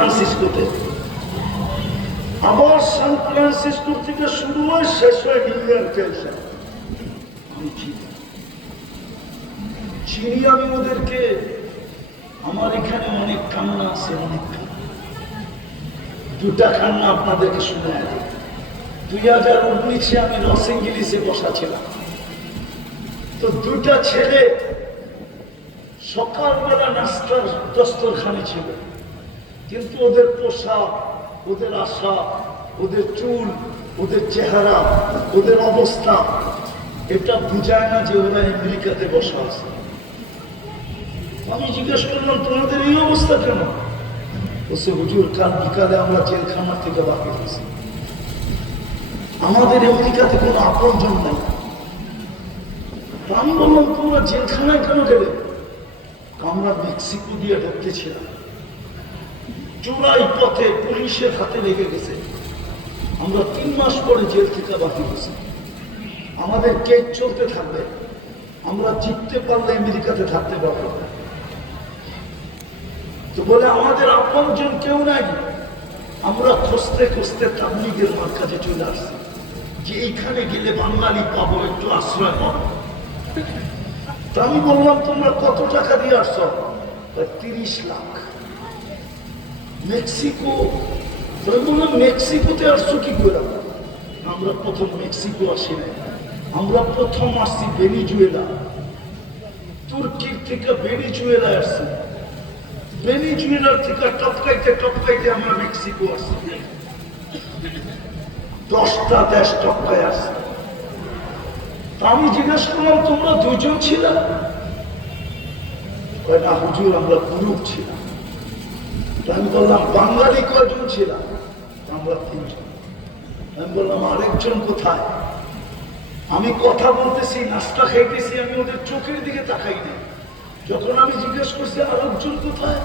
ফ্রান্সিসকোতে, আবার San Francisco থেকে শুরু হয়, শেষ হয় নিউ ইয়র্কে এসে। আমি চিনি আমি ওদেরকে। আমার এখানে অনেক কান্না আছে, অনেক দুটা কান্না আপনাদেরকে শুনে আছি। 2019-এ আমি লস এঞ্জেলিসে বসা ছিলাম, তো দুটা ছেলে সকালবেলা নাস্তার দস্তরখানে ছিল, কিন্তু ওদের পোশাক, ওদের আশা, ওদের চুল, ওদের চেহারা, ওদের অবস্থা এটা বুঝায় না যে ওরা আমেরিকাতে বসা আছে। আমি জিজ্ঞেস করলাম, তোমাদের এই অবস্থা কেন? বলছে, হুজুর কাল বিকালে আমরা জেলখানা থেকে বাকি হয়েছি, আমাদের আমেরিকাতে কোনো আপনজন নাই। আমি বললাম, তোমরা জেলখানায় কেন গেলে? আমরা মেক্সিকো দিয়ে ঢুকতেছিলাম, চোরাই পথে পুলিশের হাতে লেগে গেছে, আমরা 3 মাস পরে জেল থেকে বাকি হয়েছি। আমাদের কেস চলতে থাকবে, আমরা জিততে পারলে আমেরিকাতে থাকতে পারবো। তো বলে আমাদের আপনজন কেউ নাই। আমরা খুঁজতে খুঁজতে তাবলীগের মার্কাজে চলে আসছি, যে এইখানে গেলে বাঙালি পাবো, একটু আশ্রয় পাবো। তো আমি বললাম, তোমরা কত টাকা দিয়ে আসছো? 30 লাখ। মেক্সিকো। বললাম, মেক্সিকোতে আসছো কি করে? আমরা প্রথম মেক্সিকো আসি নাই, আমরা প্রথম আসছি ভেনিজুয়েলা। তুর্কির থেকে ভেনিজুয়েলা আসছি, ভেনিজুয়েলার থেকে টপকাইতে টপকাইতে আমরা মেক্সিকো আসছি। 10টা দেশ টপকায় আসছি। আমি জিজ্ঞেস করলাম, তোমরা 2 জন ছিল? না হুজুর, আমরা গ্রুপ ছিলাম। আমি বললাম, বাঙালি কয়জন ছিলাম? আমরা 3 জন। আমি বললাম, আরেকজন কোথায়? আমি কথা বলতেছি, নাস্তা খাইতেছি, আমি ওদের চোখের দিকে তাকাই না। যখন আমি জিজ্ঞেস করছি আরেকজন কোথায়,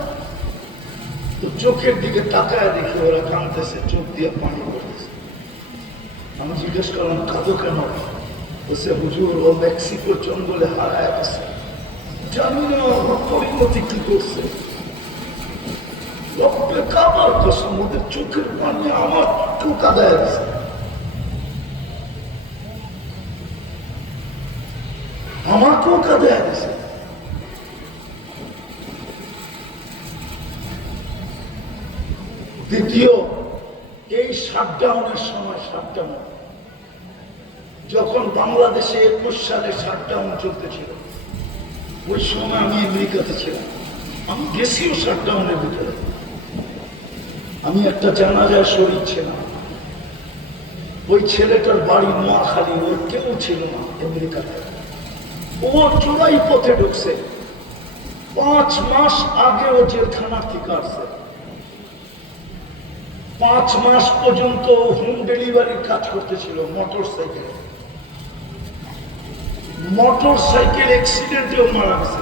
তো চোখের দিকে তাকায় দেখি ওরা কাঁদতেছে, চোখ দিয়ে পানি পড়তেছে। আমি জিজ্ঞেস করলাম, কাঁদো কেন? বলছে, হুজুর ও মেক্সিকোর জঙ্গলে হারায় গেছে, জানি না ওর পরিণতি কি করছে। রক্তে কাবার কসম, ওদের চোখের পানি আমার চোখ কাদায় গেছে। আমাকেও কাদায় গেছে। দ্বিতীয়, এই শাটডাউনের সময়, শাটডাউন যখন বাংলাদেশে 21 সালে শাটডাউন চলতেছিল, ওই সময় আমি আমেরিকাতে ছিলাম। আমি গেছিও শাটডাউনের ভিতরে। আমি একটা জানাজায় শরীক ছিলাম। ওই ছেলেটার বাড়ি নোয়াখালী, ওর কেউ ছিল না আমেরিকাতে। ও চোরাই পথে ঢুকছে, 5 মাস আগে ও জেলখানা থেকে আসছে। 5 মাস পর্যন্ত হোম ডেলিভারির কাজ করতেছিল মোটরসাইকেল অ্যাক্সিডেন্টেও মারা গেছে।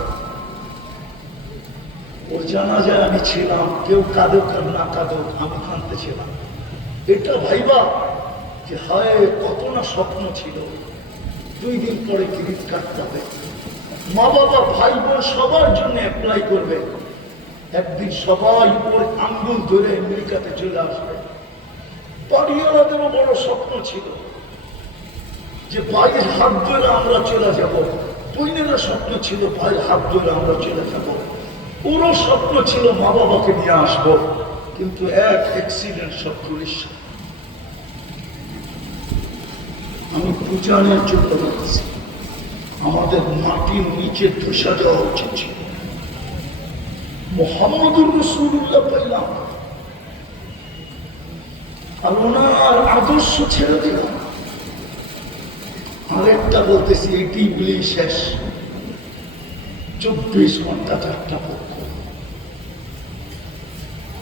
ওর জানাজায় আমি ছিলাম। কেউ কাঁদুক আর না কাঁদুক, আমি কাঁদতেছিলাম। এটা ভাইবা যে হায়, কত না স্বপ্ন ছিল। 2 দিন পরে গ্রিন কার্ড পাবে, মা বাবা ভাই বোন সবার জন্য অ্যাপ্লাই করবে। একদিন সবাই ওর আঙ্গুল ধরে আমেরিকাতে চলে আসবে। বাড়িওয়ালাদেরও বড় স্বপ্ন ছিল যে ভাইয়ের হাত ধরে আমরা চলে যাব। বোনেরা স্বপ্ন ছিল ভাইয়ের হাত ধরে আমরা চলে যাব। ওরও স্বপ্ন ছিল মা বাবাকে নিয়ে আসবো। কিন্তু এক অ্যাক্সিডেন্ট সব পুলিশ। আমি পূজানের জন্য বলছি, আমাদের মাটির নিচে ধসা যাওয়া উচিত ছিল। মুহাম্মদুর রাসূলুল্লাহ পাইলাম, আর ওনার আদর্শ ছেড়ে দিলাম। আরেকটা বলতেছি, এটি বলি শেষ। 24 ঘন্টা 4টা পক্ষ,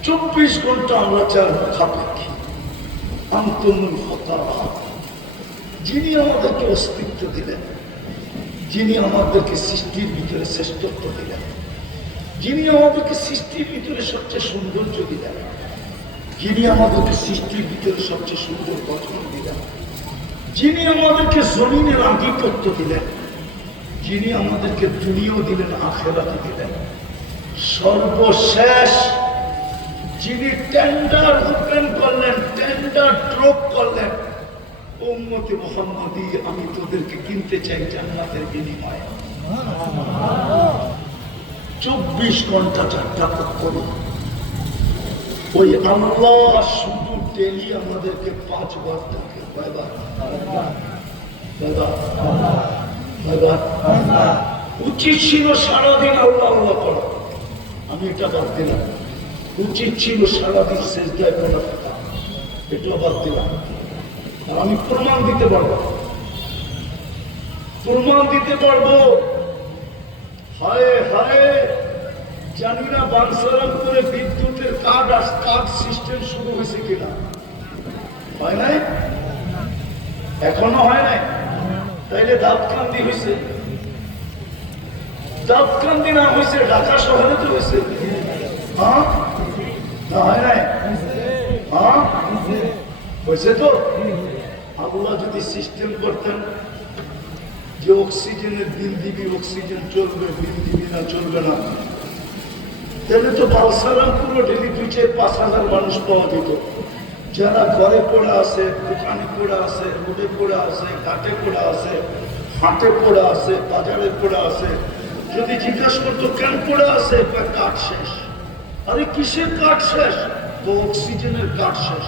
24 ঘন্টা আমরা 4 মুখাপেক্ষী। আন্তনুল হতারা, যিনি আমাদেরকে অস্তিত্ব দিলেন, যিনি আমাদেরকে সৃষ্টির ভিতরে শ্রেষ্ঠত্ব দিলেন, যিনি আমাদেরকে সৃষ্টির ভিতরে সবচেয়ে সৌন্দর্য দিলেন, যিনি আমাদেরকে সৃষ্টির ভিতরে সবচেয়ে সুন্দর গঠন দিলেন, যিনি আমাদেরকে জমিনের আধিপত্য দিলেন, যিনি আমাদেরকে দুনিয়াও দিলেন, আখিরাতও দিলেন, সর্বশেষ যিনি টেন্ডার ওপেন করলেন, টেন্ডার ড্রপ করলেন, উম্মতে মুহাম্মাদি আমি তোদেরকে কিনতে চাই জান্নাতের বিনিময়ে। 24 ঘন্টা যাত্রা করো, ওই আল্লাহ শুধু ডেলি আমাদেরকে 5 বার ডাকে। উচিত ছিল সারাদিন আল্লাহ আল্লাহ করা, আমি এটা বাদ দিলাম। উচিত ছিল সারাদিন সেজদায় পড়া থাকা, এটাও বাদ দিলাম। আর আমি প্রমাণ দিতে পারবো, হায় হায়, জানি না বাঞ্ছারামপুরে বিদ্যুতের কার্ড সিস্টেম শুরু হয়েছে কিনা। হয় নাই, এখনো হয় নাই। তাইলে দাউদকান্দি হয়েছে, দাউদকান্দি না হয়েছে ঢাকা শহরে তো হয়েছে। হ্যাঁ না হয় নাই, হ্যাঁ হয়েছে তো। আল্লাহ যদি সিস্টেম করতেন যে অক্সিজেনের বিল দিবি, অক্সিজেন চলবে, বিল দিবি না চলবে না, তাহলে তো বালসারামপুরও ডেলি 2-4-5 হাজার মানুষ পাওয়া যেত। যারা ঘরে পড়ে আছে, দোকানে পড়ে আছে, রোডে পড়ে আছে, ঘাটে পড়ে আছে, হাটে পড়ে আছে, বাজারে পড়ে আছে, যদি জিজ্ঞাসা করতো কেন পড়ে আছে, কাঠ শেষ। আরে কিসের কাঠ শেষ? তো অক্সিজেনের কাঠ শেষ।